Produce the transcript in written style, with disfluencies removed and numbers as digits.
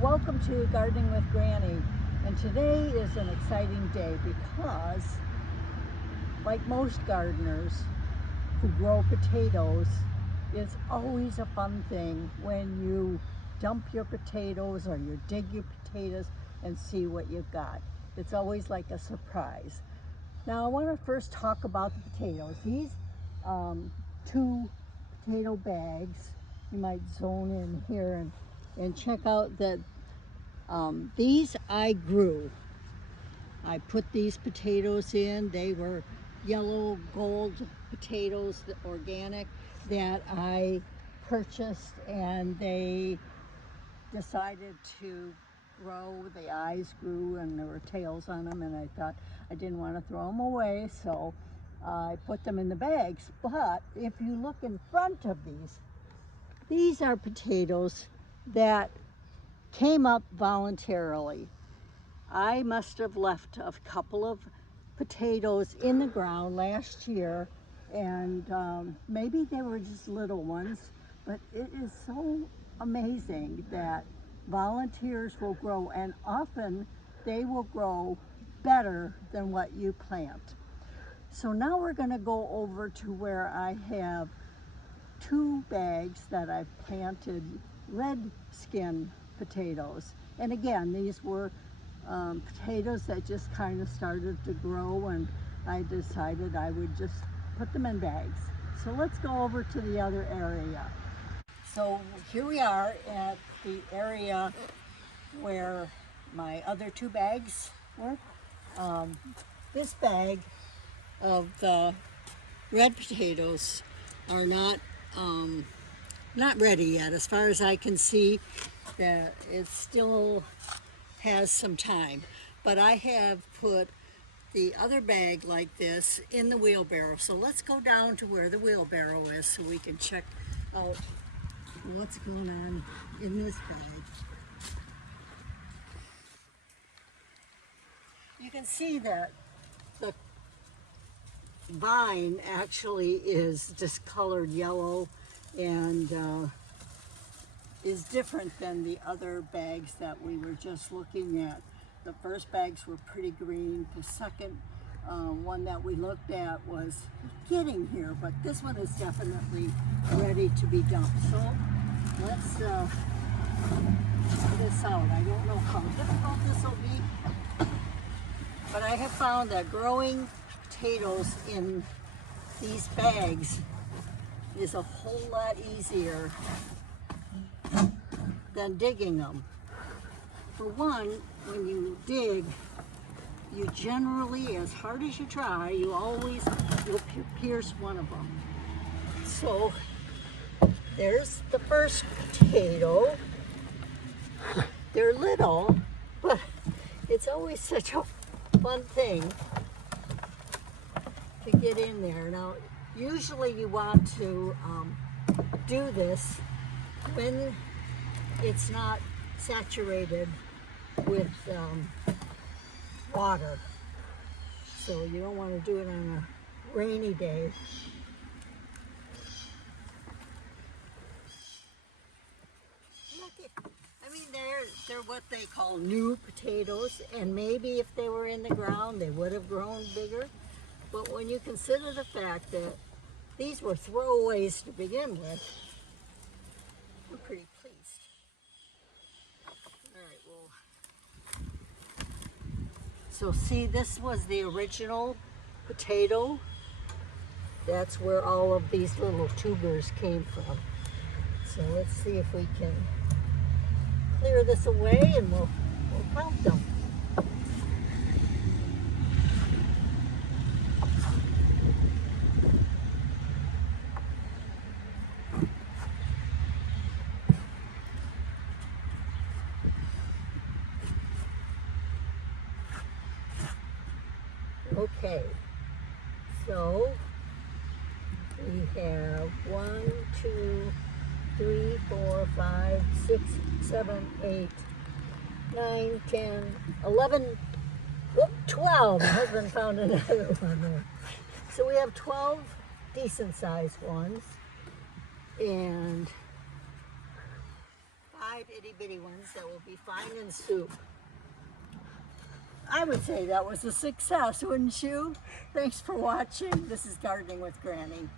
welcome to Gardening with Granny, and today is an exciting day because, like most gardeners who grow potatoes, it's always a fun thing when you dump your potatoes or you dig your potatoes and see what you've got. It's always like a surprise. Now I want to first talk about the potatoes. These two potato bags, you might zone in here and check out that these I grew. I put these potatoes in. They were yellow gold potatoes, organic, that I purchased, and they decided to grow. The eyes grew and there were tails on them, and I thought I didn't want to throw them away, so I put them in the bags. But if you look in front of these are potatoes that came up voluntarily. I must have left a couple of potatoes in the ground last year, and maybe they were just little ones, but it is so amazing that volunteers will grow, and often they will grow better than what you plant. So now we're going to go over to where I have two bags that I've planted red skin potatoes. And again, these were potatoes that just kind of started to grow, and I decided I would just put them in bags. So let's go over to the other area. So here we are at the area where my other two bags were. This bag of the red potatoes are not ready yet. As far as I can see, that it still has some time. But I have put the other bag like this in the wheelbarrow. So let's go down to where the wheelbarrow is so we can check out what's going on in this bag. You can see that the vine actually is discolored yellow and is different than the other bags that we were just looking at. The first bags were pretty green. The second one that we looked at was getting here, but this one is definitely ready to be dumped. So let's try this out. I don't know how difficult this will be, but I have found that growing potatoes in these bags is a whole lot easier than digging them. For one, when you dig, you generally, as hard as you try, you'll pierce one of them. So there's the first potato. They're little, but it's always such a fun thing to get in there. Now, usually you want to do this when it's not saturated with water. So you don't want to do it on a rainy day. I mean, they're what they call new potatoes, and maybe if they were in the ground, they would have grown bigger. But when you consider the fact that these were throwaways to begin with, I'm pretty pleased. All right, well, so see, this was the original potato. That's where all of these little tubers came from. So let's see if we can clear this away, and we'll count them. Okay, so we have 1, 2, 3, 4, 5, 6, 7, 8, 9, 10, 11, 12. My husband found another one there. So we have 12 decent sized ones and 5 itty bitty ones that will be fine in soup. I would say that was a success, wouldn't you? Thanks for watching. This is Gardening with Granny.